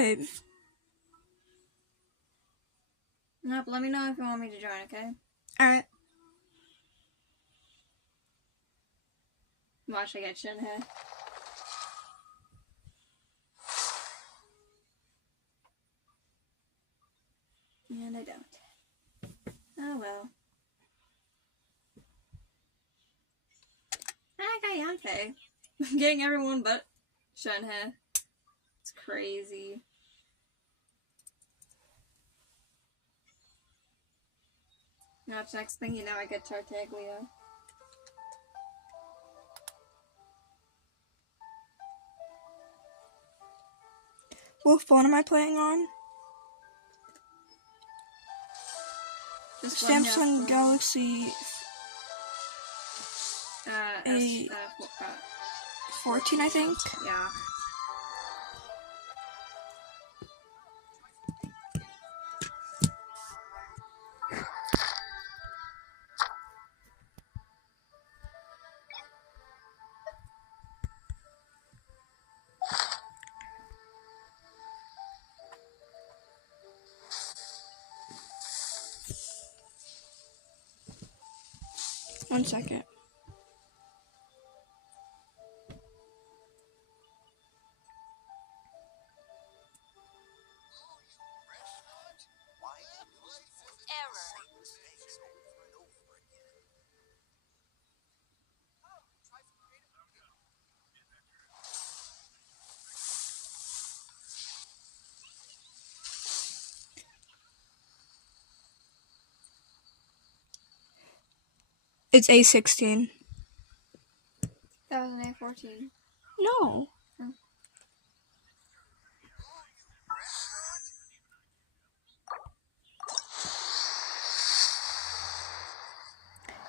tried. Nope, let me know if you want me to join, okay? Alright. Watch, I get Shinhe. And I don't. Oh well. I got Yanfei. I'm getting everyone but Shinhe. It's crazy. Now, next thing you know, I get Tartaglia. What phone am I playing on? Just Samsung Galaxy A 14, I think. Yeah. One second. It's A16. That was an A14. No. Oh.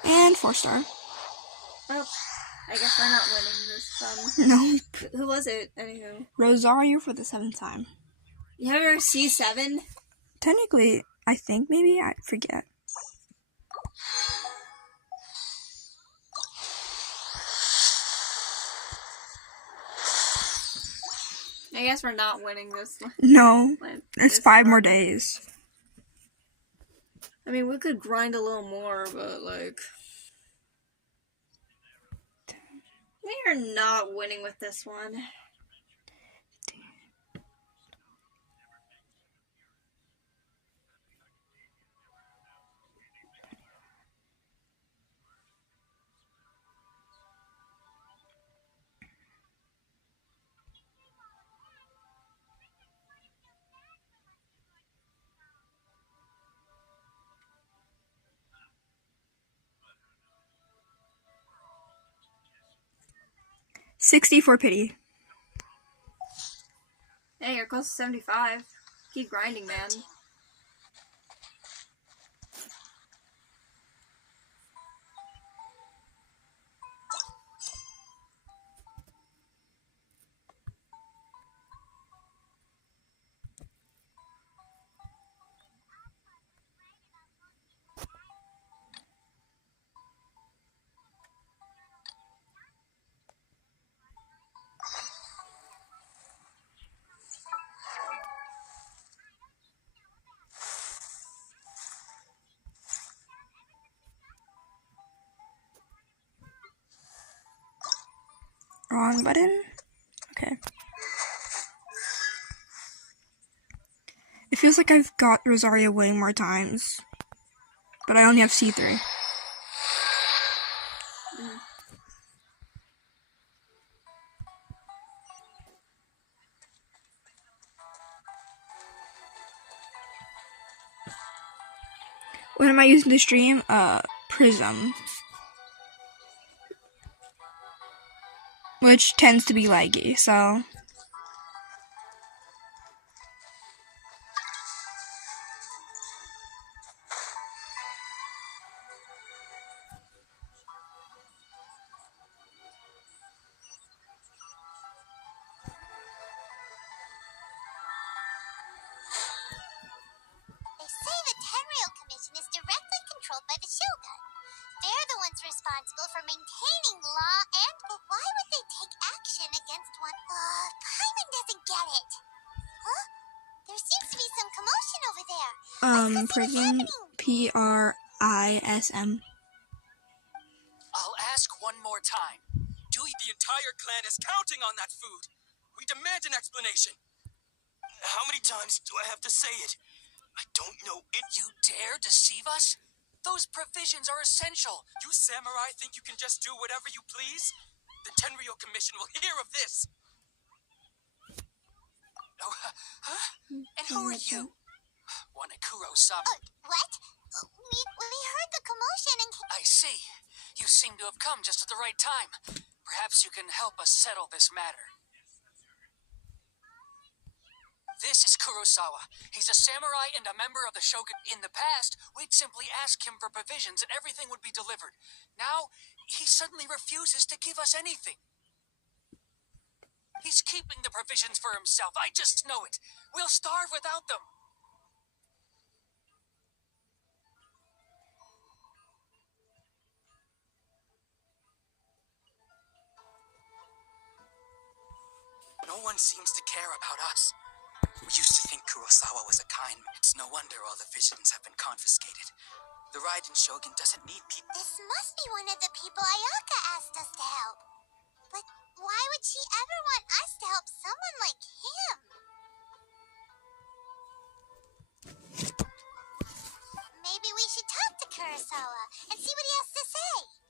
And 4-star. Oh, I guess we're not winning this. Nope. Who was it? Anywho. Rosario for the 7th time. You have her C7? Technically, I think maybe, I forget. I guess we're not winning this one. No, it's 5 more days. I mean, we could grind a little more, but like... We are not winning with this one. $60 for pity. Hey, you're close to 75. Keep grinding, man. Wrong button? Okay. It feels like I've got Rosario way more times. But I only have C3. What am I using to stream? Prism. Which tends to be laggy, so... Responsible for maintaining law and... But why would they take action against one? Paimon doesn't get it. Huh? There seems to be some commotion over there. Prism, PRISM. I'll ask one more time. The entire clan is counting on that food. We demand an explanation. How many times do I have to say it? I don't know it. You dare deceive us? Those provisions are essential. You samurai think you can just do whatever you please? The Tenryou Commission will hear of this. Oh, huh? And who are you? Wanakuro Sama. What? We heard the commotion and... I see. You seem to have come just at the right time. Perhaps you can help us settle this matter. This is Kurosawa. He's a samurai and a member of the Shogun. In the past, we'd simply ask him for provisions and everything would be delivered. Now, he suddenly refuses to give us anything. He's keeping the provisions for himself. I just know it. We'll starve without them. No one seems to care about us. We used to think Kurosawa was a kind man. It's no wonder all the visions have been confiscated. The Raiden Shogun doesn't need people. This must be one of the people Ayaka asked us to help. But why would she ever want us to help someone like him? Maybe we should talk to Kurosawa and see what he has to say.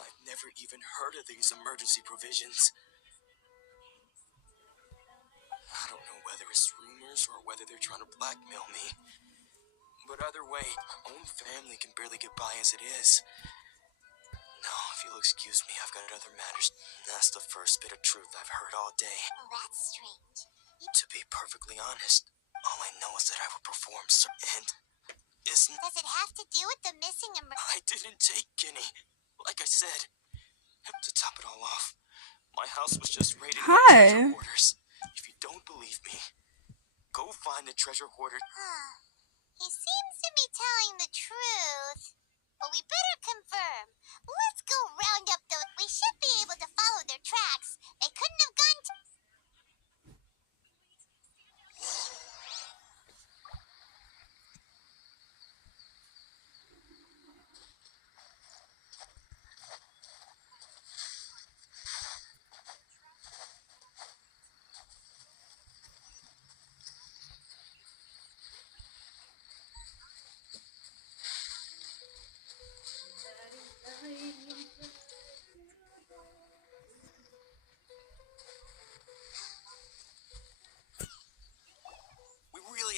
I've never even heard of these emergency provisions. I don't know whether it's rumors or whether they're trying to blackmail me. But either way, my own family can barely get by as it is. No, if you'll excuse me, I've got other matters. That's the first bit of truth I've heard all day. Oh, that's strange. To be perfectly honest, all I know is that I will perform and isn't... Does it have to do with the missing I didn't take any. Like I said, to top it all off, my house was just raided by treasure hoarders. If you don't believe me, go find the treasure hoarder. He seems to be telling the truth. But we better confirm. Let's go round up those. We should be able to follow their tracks. They couldn't have gone to...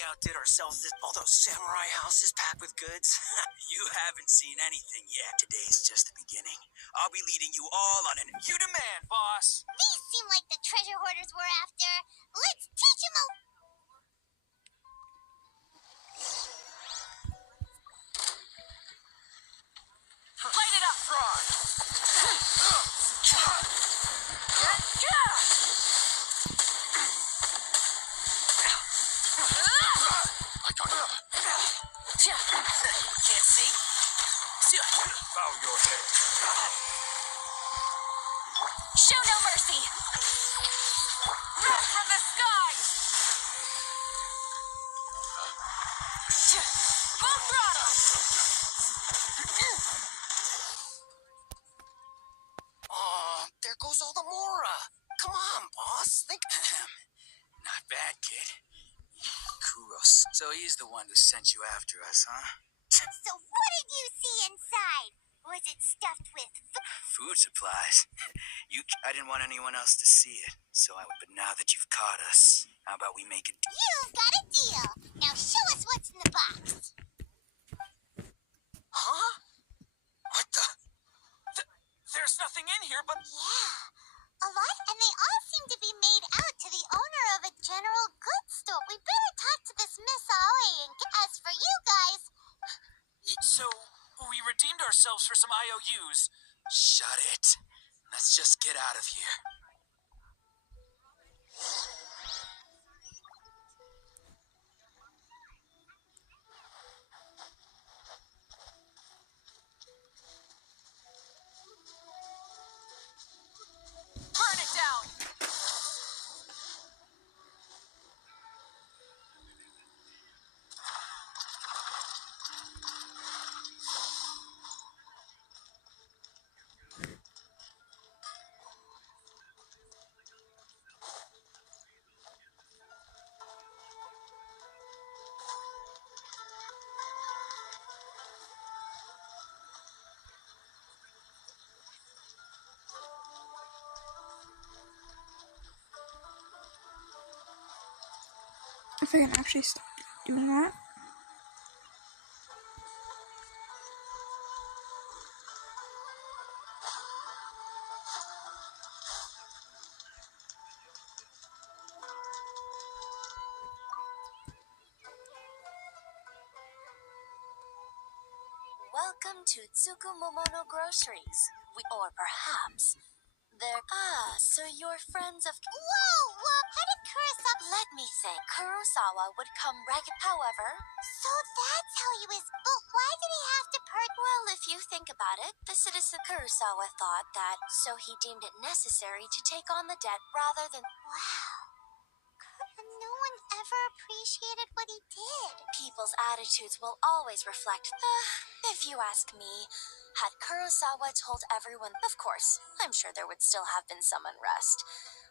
Outdid ourselves. All those samurai houses packed with goods. You haven't seen anything yet. Today's just the beginning. I'll be leading you all on an... You demand, boss! These seem like the treasure hoarders we're after. Let's teach them a... Light it up, Frog! Can't see? Bow your head. Show no mercy! Wrath from the sky! Full throttle! Oh, there goes all the Mora. Come on, boss. Think... Not bad, kid. Kuros. So he's the one who sent you after us, huh? So what did you see inside? Was it stuffed with Food supplies. I didn't want anyone else to see it, so but now that you've caught us, how about we make it... You've got a deal. Now show us what's in the box. Huh? What the... There's nothing in here but... Yeah. A lot, and they all seem to be made out to the owner ourselves for some IOUs. Shut it. Let's just get out of here. Burn it down! If I can actually stop doing that. Welcome to Tsukumomono Groceries. Or perhaps they're... Ah, so you're friends of... Whoa! How did Kurosawa... Let me think. Kurosawa would come however... So that's how he was... But why did he have to Well, if you think about it, the citizen Kurosawa thought that, so he deemed it necessary to take on the debt rather than... Wow. No one ever appreciated what he did. People's attitudes will always reflect... if you ask me, had Kurosawa told everyone... Of course, I'm sure there would still have been some unrest.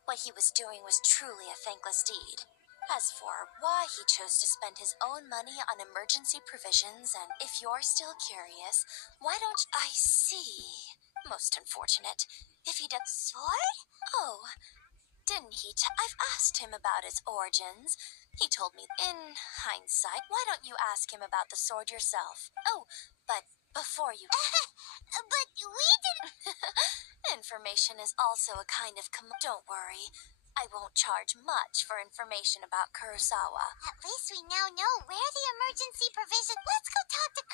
What he was doing was truly a thankless deed. As for why he chose to spend his own money on emergency provisions, and if you're still curious, why don't... I see. Most unfortunate. If he does... Sword? Oh... Didn't he? I've asked him about its origins. He told me, in hindsight, why don't you ask him about the sword yourself? Oh, but before you... but we didn't... Information is also a kind of Don't worry. I won't charge much for information about Kurosawa. At least we now know where the emergency provision... Let's go talk to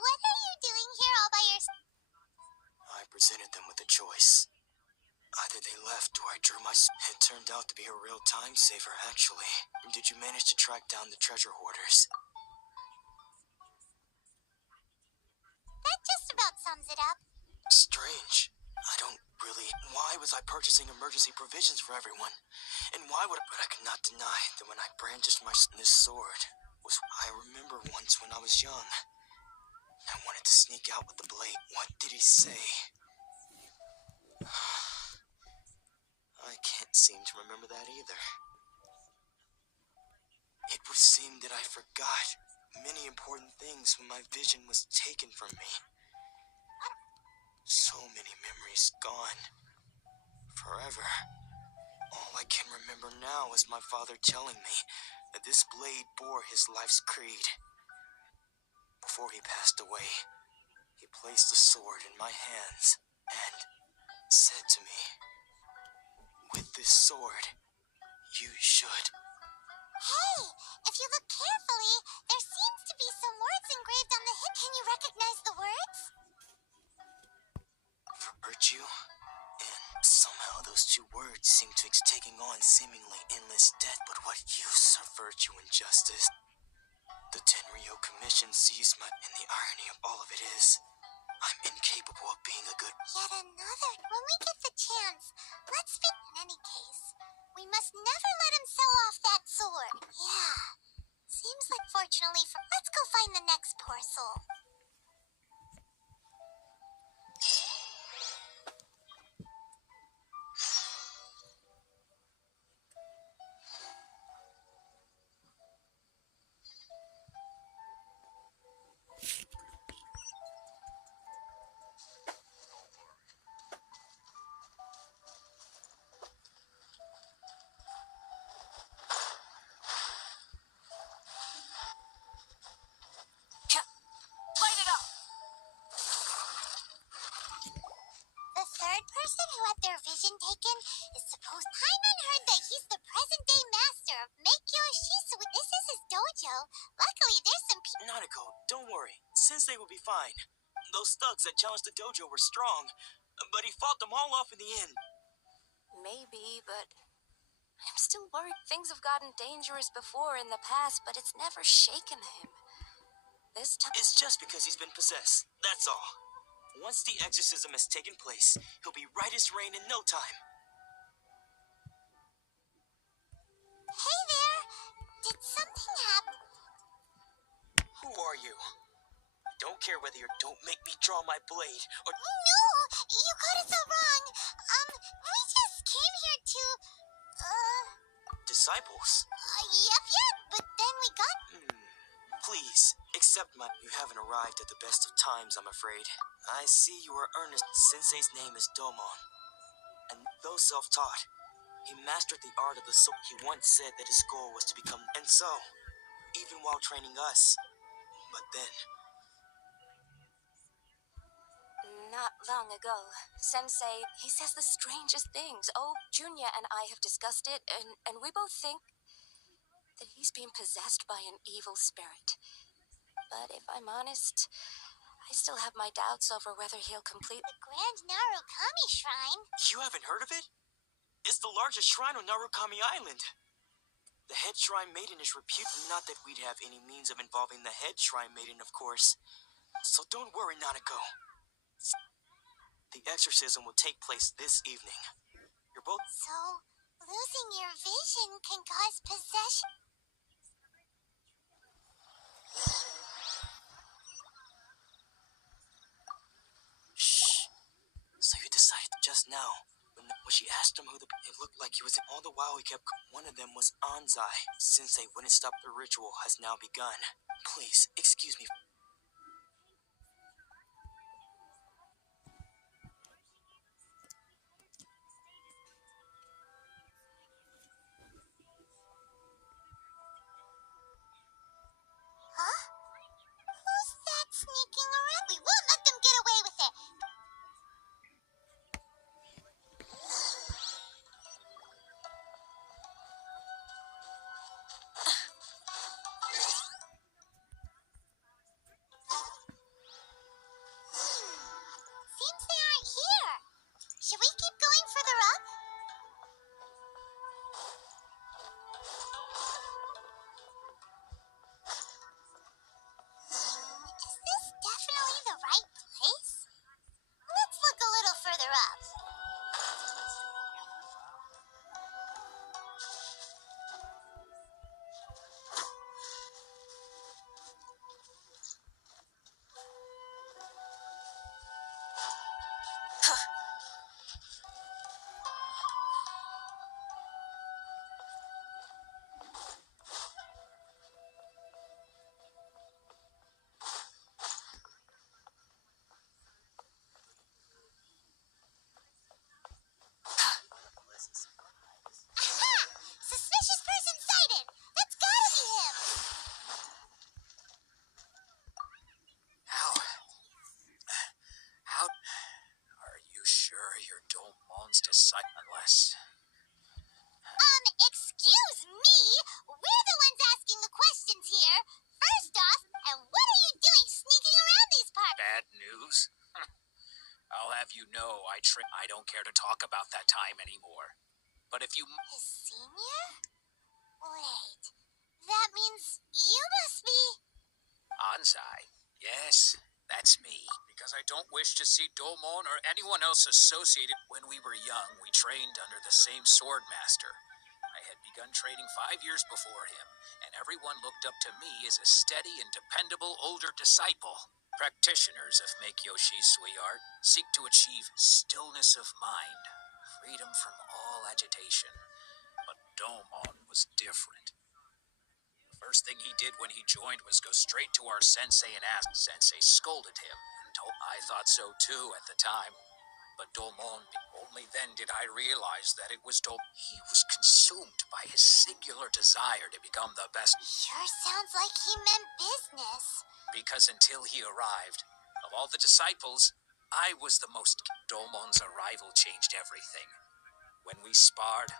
what are you doing here all by yourself? I presented them with a choice. Either they left or I drew my... It turned out to be a real time saver, actually. Did you manage to track down the treasure hoarders? That just about sums it up. Strange. I don't really... Why was I purchasing emergency provisions for everyone? And why would... But I could not deny that when I brandished this sword was... I remember once when I was young. I wanted to sneak out with the blade. What did he say? I can't seem to remember that either. It would seem that I forgot many important things when my vision was taken from me. So many memories gone. Forever. All I can remember now is my father telling me that this blade bore his life's creed. Before he passed away, he placed the sword in my hands and said to me, "With this sword, you should." Hey, if you look carefully, there seems to be some words engraved on the hip. Can you recognize the words? For virtue, and somehow those two words seem to be taking on seemingly endless debt. But what use are virtue and justice? The Tenryo Commission sees and the irony of all of it is, I'm incapable of being a good... Yet another. When we get the chance, let's speak. In any case, we must never let him sell off that sword. Yeah. Seems like fortunately for... Let's go find the next parcel. Don't worry, Sensei will be fine. Those thugs that challenged the dojo were strong, but he fought them all off in the end. Maybe, but I'm still worried. Things have gotten dangerous before in the past, but it's never shaken him. This time. It's just because he's been possessed, that's all. Once the exorcism has taken place, he'll be right as rain in no time. Hey there! Did something happen? Who are you? I don't care whether you don't make me draw my blade, or... No! You got it so wrong! We just came here to, Disciples? yep, but then we got... Please, accept my... You haven't arrived at the best of times, I'm afraid. I see you are earnest. Sensei's name is Domon. And though self-taught, he mastered the art of the sword. He once said that his goal was to become... And so, even while training us, but then... Not long ago, Sensei, he says the strangest things. Oh, Junya and I have discussed it, and we both think that he's being possessed by an evil spirit. But if I'm honest, I still have my doubts over whether he'll complete the Grand Narukami Shrine. You haven't heard of it? It's the largest shrine on Narukami Island. The head shrine maiden is reputed. Not that we'd have any means of involving the head shrine maiden, of course. So don't worry, Nanako. The exorcism will take place this evening. You're both... So, losing your vision can cause possession. Shh. So you decided just now. When she asked him who the... It looked like he was... All the while he kept... One of them was Anzai. Sensei wouldn't stop. The ritual has now begun. Please, excuse me. Huh? Who's that sneaking around? We won't let them get away with it. Seems they aren't here. Should we keep going further up? Is this definitely the right place? Let's look a little further up. Aha! Suspicious person sighted! That's gotta be him! How... Are you sure you're Domon's disciple? Unless... Excuse me? We're the ones asking the questions here. First off, and what are you doing sneaking around these parts? Bad news? I'll have you know I don't care to talk about that time anymore. But if you... His senior? Wait, that means you must be... Anzai? Yes, that's me. Because I don't wish to see Domon or anyone else associated. When we were young, we trained under the same sword master. I had begun training 5 years before him, and everyone looked up to me as a steady and dependable older disciple. Practitioners of Make-Yoshi Suiart seek to achieve stillness of mind, freedom from all agitation. But Domon was different. The first thing he did when he joined was go straight to our sensei and ask. Sensei scolded him and told... I thought so too at the time. But Domon, only then did I realize that it was He was consumed by his singular desire to become the best. Sure sounds like he meant business. Because until he arrived, of all the disciples, I was the most... Domon's arrival changed everything. When we sparred,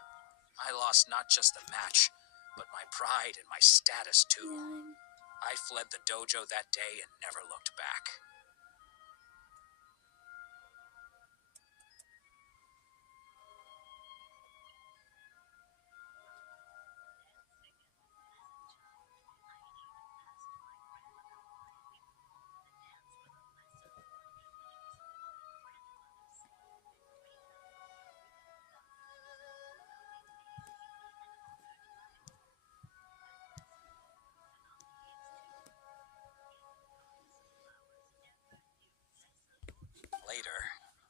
I lost not just the match, but my pride and my status too. I fled the dojo that day and never looked back. Later,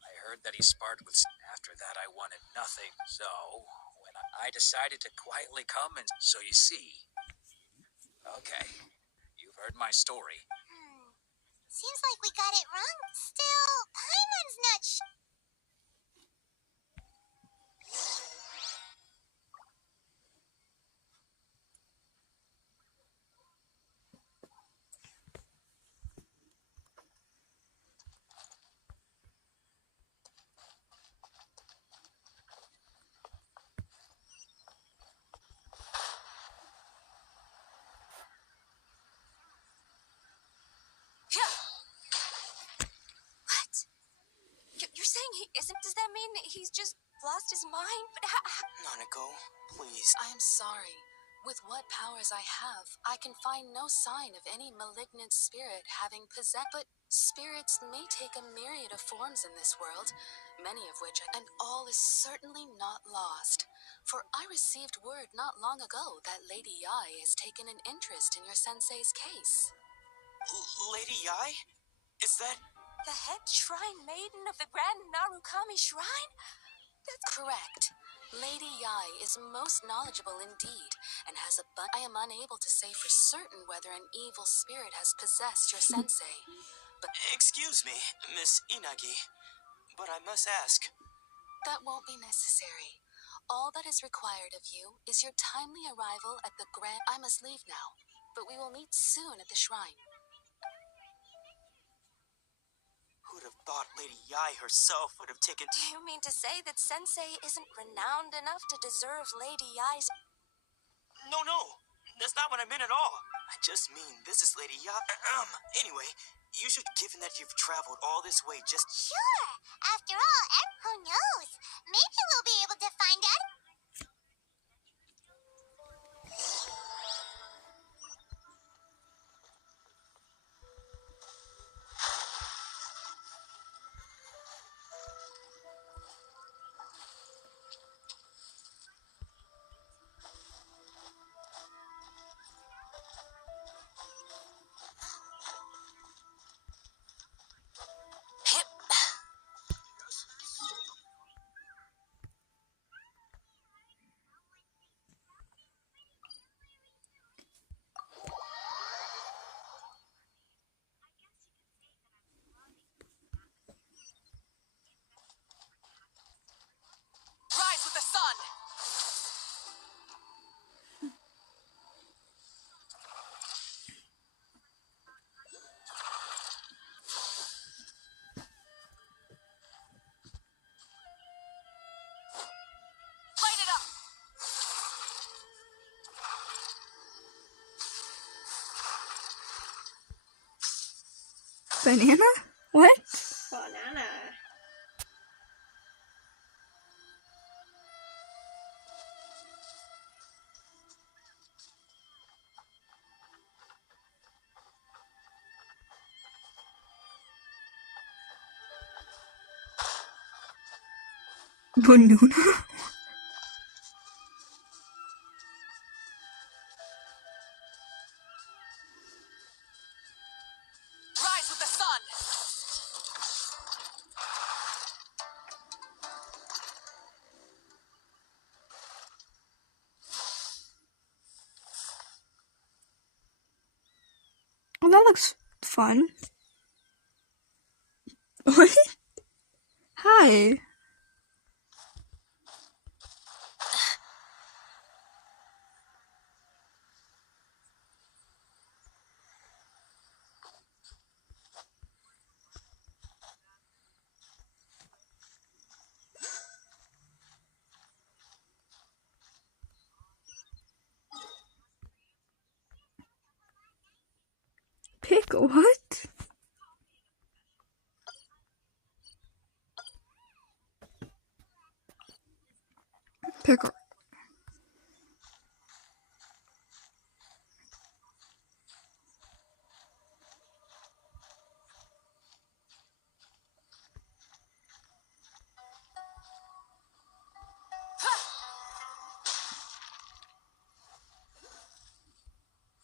I heard that he sparred with. After that, I wanted nothing. So, when I decided to quietly come and. So you see. Okay, you've heard my story. Seems like we got it wrong. Still, Paimon's not What? You're saying he isn't? Does that mean he's just lost his mind? But Nanako, please. I am sorry. With what powers I have, I can find no sign of any malignant spirit having possessed. But spirits may take a myriad of forms in this world, many of which, and all is certainly not lost. For I received word not long ago that Lady Yai has taken an interest in your sensei's case. Lady Yai? Is that. The head shrine maiden of the Grand Narukami Shrine? That's correct. Lady Yai is most knowledgeable indeed, and has I am unable to say for certain whether an evil spirit has possessed your sensei. But Excuse me, Miss Inagi, but I must ask. that won't be necessary. All that is required of you is your timely arrival at the Grand. I must leave now, but we will meet soon at the shrine. Who'd have thought Lady Yai herself would have taken. Do you mean to say that Sensei isn't renowned enough to deserve Lady Yai's? No, that's not what I meant at all. I just mean this is Lady Yai. Anyway, you should, given that you've traveled all this way just. Sure. After all, and who knows? Maybe we'll be able to find out. Rise with the sun! Light it up! Banana? What? Banana. Banana? Rise with the sun! Oh, that looks fun. What? Hi. What? Pickle.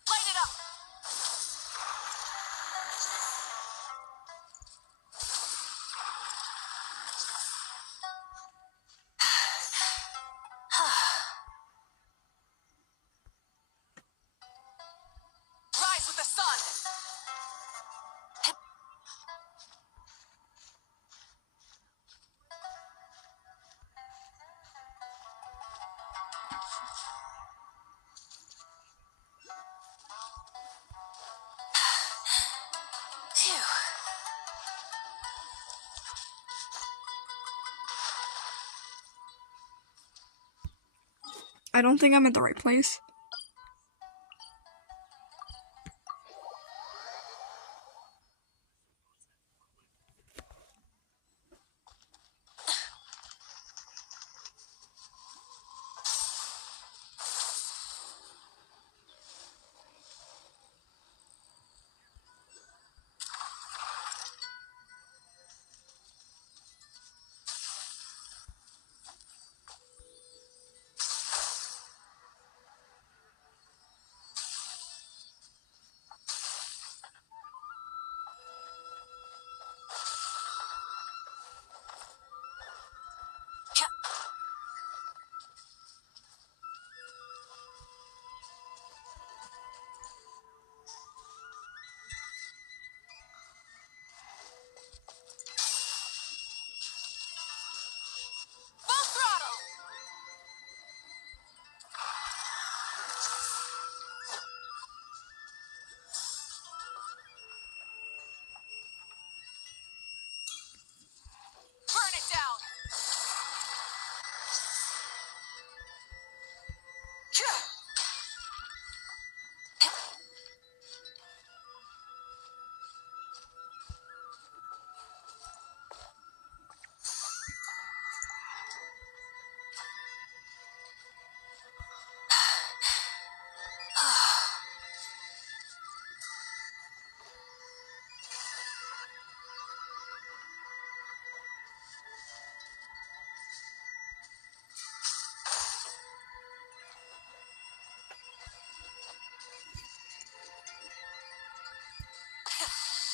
Light it up! Rise with the sun! Phew. I don't think I'm at the right place. Full throttle! Burn it down!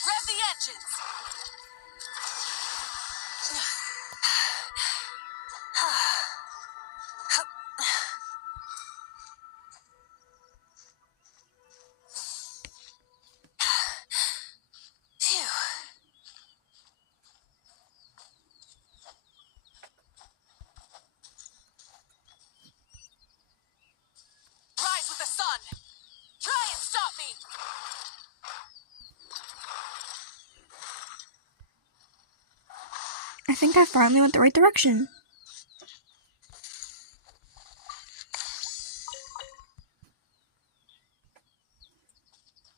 Rev the engines! Phew. Rise with the sun! Try and stop me! I think I finally went the right direction.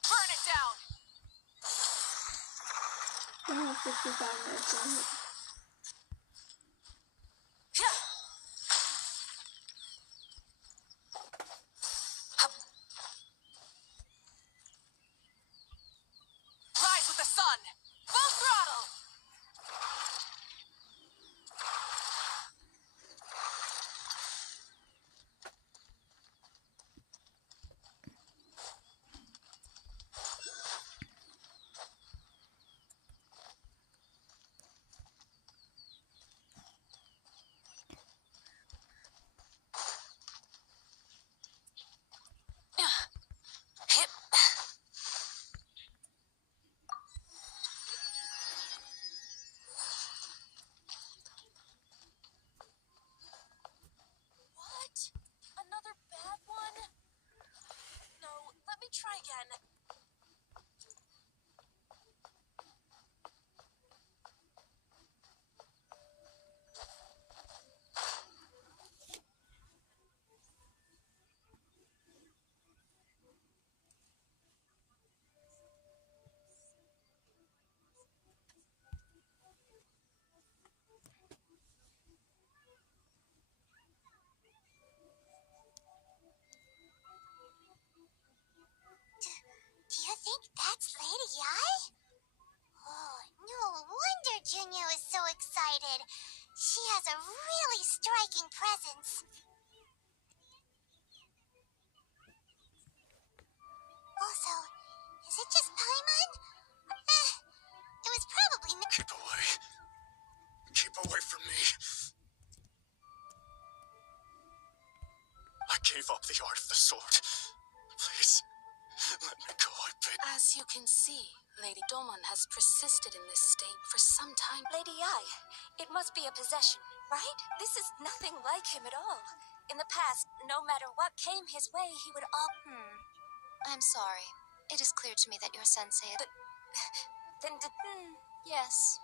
Burn it down! I have 65 minutes on it. Rise with the sun! Full throttle! Hip. What? Another bad one? No, let me try again. striking presence. Also, is it just Paimon? It was probably no— Keep away. Keep away from me. I gave up the art of the sword. Please, let me go, I beg. As you can see, Lady Domon has persisted in this state for some time. Lady Ai, it must be a possession, right? This is nothing like him at all. In the past, no matter what came his way, he would I'm sorry. It is clear to me that your sensei— But then yes.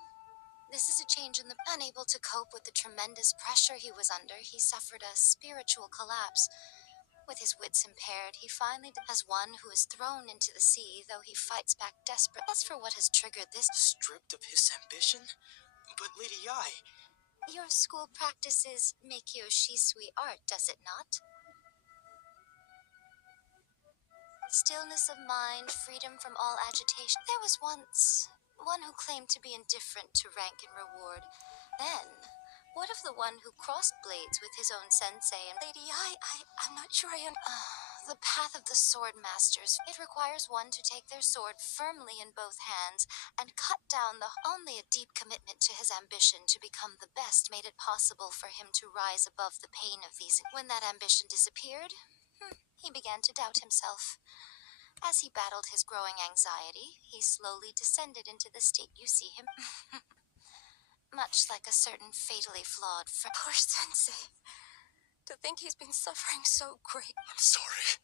This is a change in the— Unable to cope with the tremendous pressure he was under, he suffered a spiritual collapse. With his wits impaired, he finally— As one who is thrown into the sea, though he fights back desperate. As for what has triggered this— Stripped of his ambition? But Lady Ai... Your school practices Meikyo Shisui art, does it not? Stillness of mind, freedom from all agitation. There was once one who claimed to be indifferent to rank and reward. Then, what of the one who crossed blades with his own sensei and— Lady I'm not sure I am— The path of the sword masters. It requires one to take their sword firmly in both hands and cut down the— Only a deep commitment to his ambition to become the best made it possible for him to rise above the pain of these. When that ambition disappeared, he began to doubt himself. As he battled his growing anxiety, he slowly descended into the state you see him. Much like a certain fatally flawed Poor sensei. To think he's been suffering so great. I'm sorry.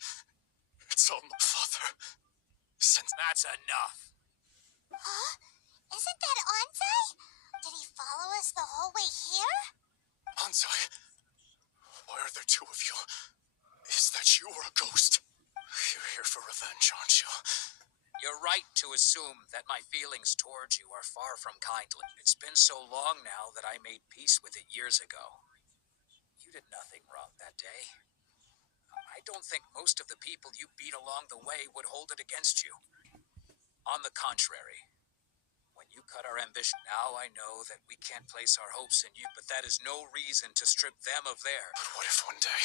It's all my father. Since that's enough. Huh? Isn't that Anzai? Did he follow us the whole way here? Anzai, why are there two of you? Is that you or a ghost? You're here for revenge, aren't you? You're right to assume that my feelings towards you are far from kindly. It's been so long now that I made peace with it years ago. You did nothing wrong that day. I don't think most of the people you beat along the way would hold it against you. On the contrary, when you cut our ambition, now I know that we can't place our hopes in you, but that is no reason to strip them of theirs. But what if one day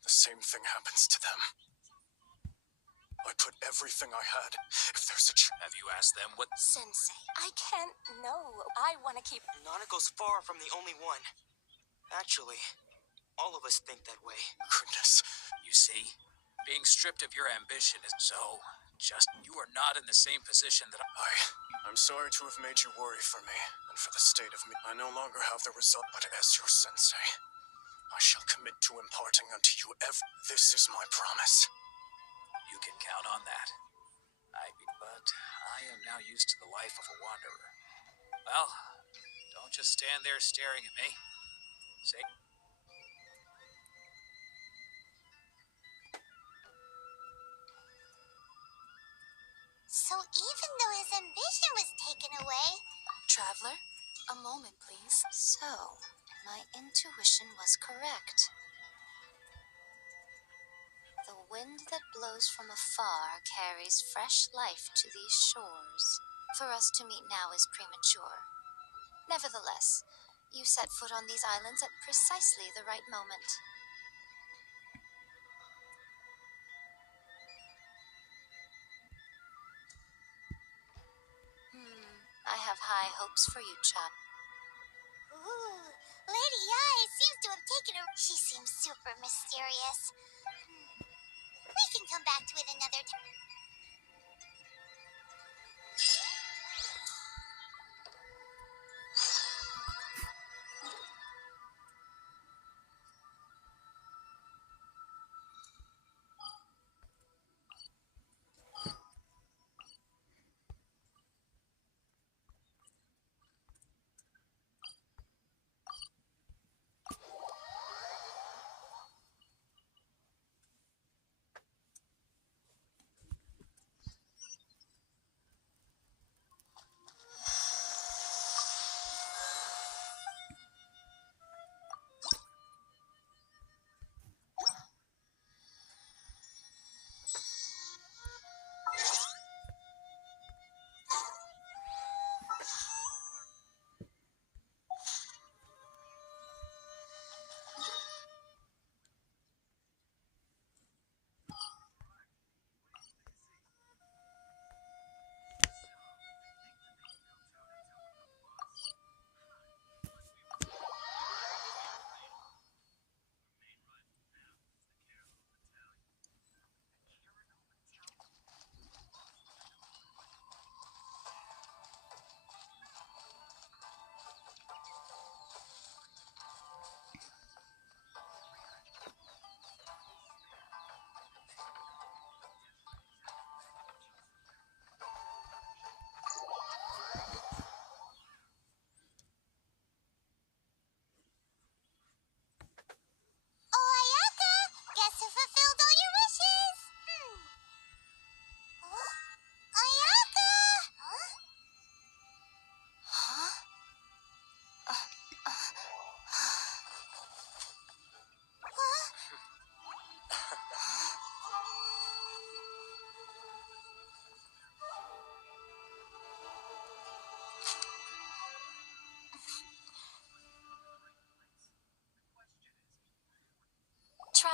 the same thing happens to them? I put everything I had. If there's a have you asked them what? Sensei, I can't know. I want to keep— Nanako's far from the only one. Actually, all of us think that way. Goodness. You see, being stripped of your ambition is so. Just you are not in the same position that I'm sorry to have made you worry for me and for the state of me. I no longer have the result, but as your sensei, I shall commit to imparting unto you This is my promise. You can count on that. But I am now used to the life of a wanderer. Well, don't just stand there staring at me. Say. So even though his ambition was taken away— Traveler, a moment please. So, my intuition was correct. The wind that blows from afar carries fresh life to these shores. For us to meet now is premature. Nevertheless, you set foot on these islands at precisely the right moment. I have high hopes for you, chap. Ooh, Lady Ai seems to have taken her— She seems super mysterious. We can come back to it another time.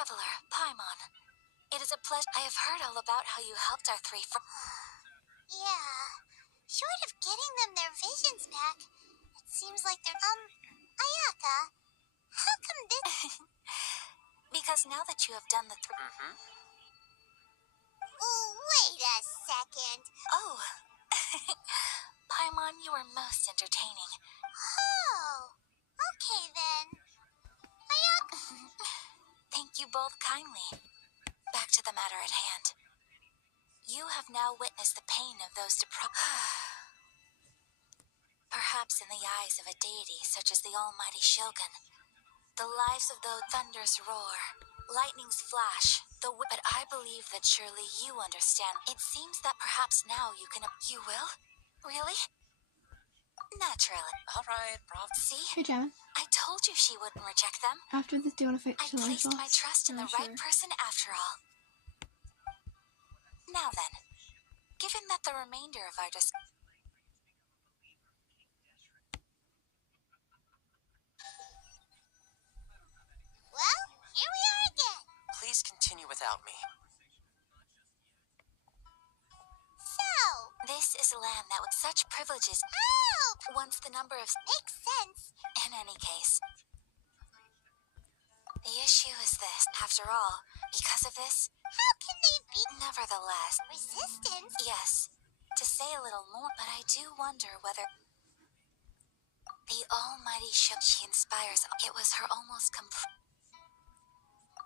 traveler, Paimon. It is a pleasure. I have heard all about how you helped our three friends. Yeah. Short of getting them their visions back, it seems like they're, Ayaka, how come this? Because now that you have done the wait a second. Oh. Paimon, you are most entertaining. Oh. Okay then. Ayaka. Thank you both kindly. Back to the matter at hand. You have now witnessed the pain of those perhaps in the eyes of a deity such as the almighty Shogun. The lives of those thunders roar, lightnings flash, but I believe that surely you understand. It seems that perhaps now you can. You will? Really? Naturally. Alright, Prof. See? Hey, Jen. I told you she wouldn't reject them. After this, do you want to fix I your life placed my loss? trust in the right person after all. Now then, given that the remainder of our Well, here we are again. Please continue without me. So, this is a land that with such privileges. Oh! Once the number of. Makes sense. In any case, the issue is this. After all, because of this. How can they be. Nevertheless. Resistance? Yes. To say a little more, but I do wonder whether. The almighty ship she inspires. It was her almost complete.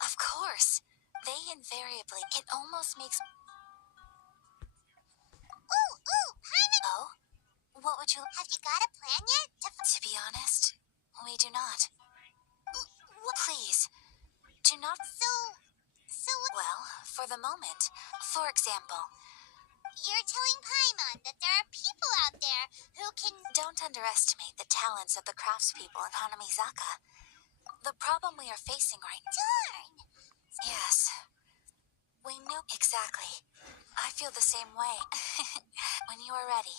Of course. They invariably. It almost makes. Ooh, Paimon! Oh? What would you... Have you got a plan yet? To be honest, we do not. Please, do not... So... Well, for the moment, for example... You're telling Paimon that there are people out there who can... Don't underestimate the talents of the craftspeople in Hanamizaka. The problem we are facing right... Darn! Yes. We knew... Exactly. I feel the same way. When you are ready.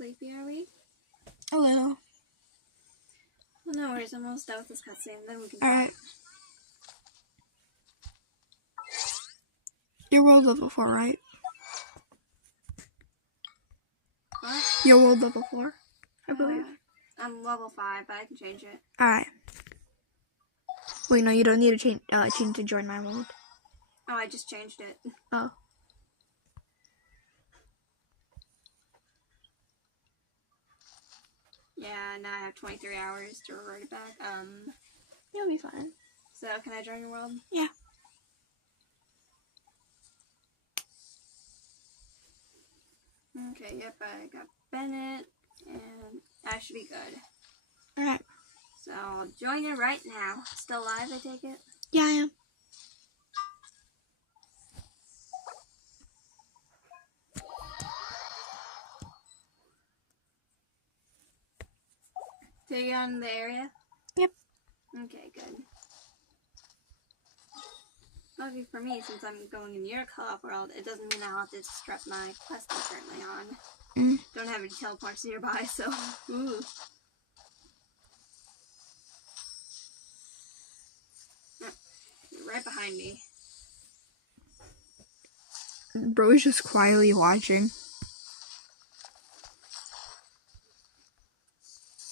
Sleepy, are we? A little. Well, no worries, I'm almost done with this cutscene, then we can Alright. talk. You're world level 4, right? What? You're world level 4, I believe. I'm level 5, but I can change it. Alright. Wait, no, you don't need to change to join my world. Oh, I just changed it. Oh. Yeah, now I have 23 hours to revert it back. You'll be fine. So can I join your world? Yeah. Okay, yep, I got Bennett, and I should be good. Alright. So I'll join it right now. Still live, I take it? Yeah, I am. Take it on the area? Yep. Okay, good. Lucky for me, since I'm going in your co-op world, it doesn't mean I'll have to disrupt my quest I'm currently on. Don't have any teleports nearby, so... Ooh. You're right behind me. Bro's just quietly watching.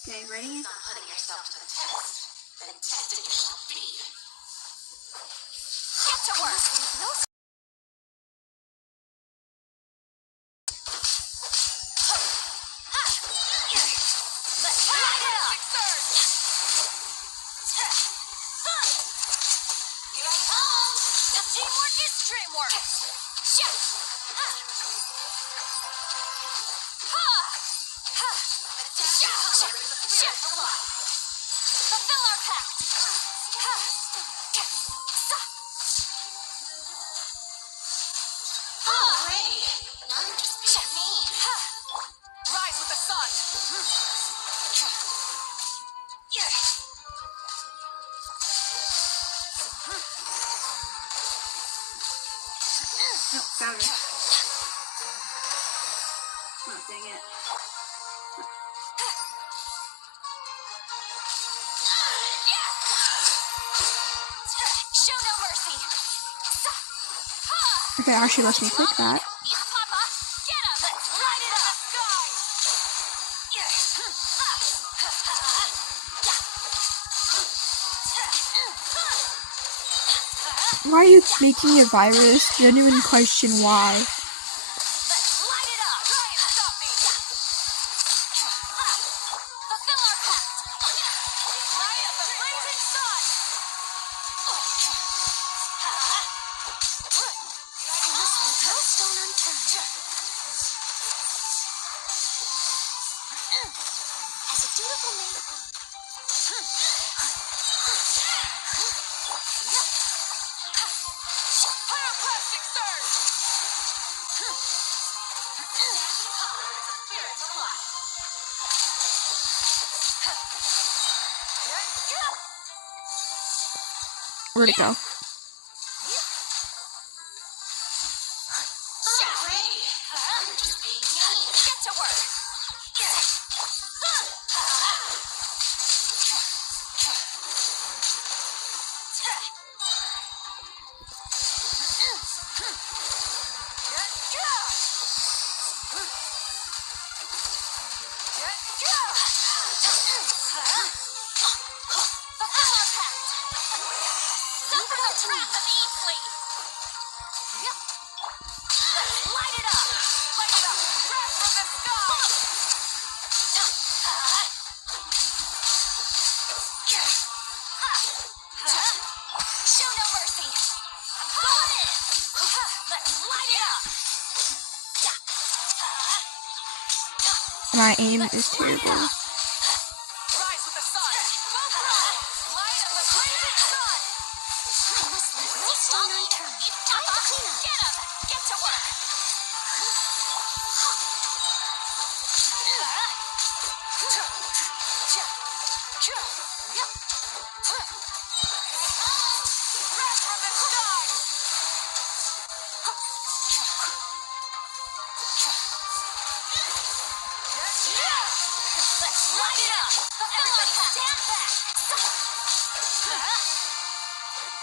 Okay, ready? Putting yourself to the test, then tested you shall be. Get to work! No. Let's light it up! Here I come! The teamwork is dreamwork! Fulfill our pact! Alrighty, now you're just being mean. Rise with the sun! Oh, got it. Oh, dang it. Show no mercy! Okay, actually, let's me click that. Papa, get him! Let's ride it up! Why are you making a virus? You don't even question why. Let's light it up! Try and stop me! Fulfill our pact! Light up the blazing sun! I must leave no stone unturned. As a dutiful maid. Pyroclastic surge! Spirits alive! Where'd it go? Alrighty, I'm just being mean. Get to work! Fulfill our pact! Suffer the wrath of Easley! Let's light it up! Light it up! Wrath from the sky! Show no mercy! Going in! Let's light it up! My aim is terrible. Rise with the sun! Light of the blazing sun! I must leave no stone unturned. Time to clean up! Get him! Get to work! Wrath from the skies! Let's light it up! Everybody stand back!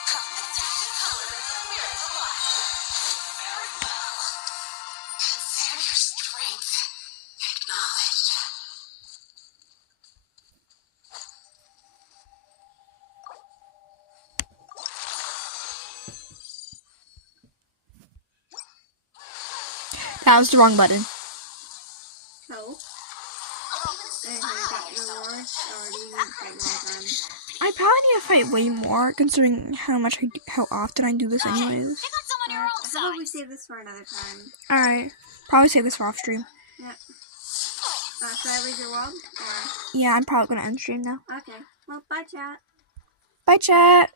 Attack and color the spirits alive! Very well. Consider your strength acknowledged. That was the wrong button. So, and you got your rewards, or do you need to fight more time? I probably need to fight way more, considering how often I do this anyways. Pick on someone your own How about we size. save this for another time? Alright, probably save this for off stream. Yep. Should I leave your world? Or... Yeah, I'm probably gonna end stream now. Okay. Well, bye, chat. Bye, chat!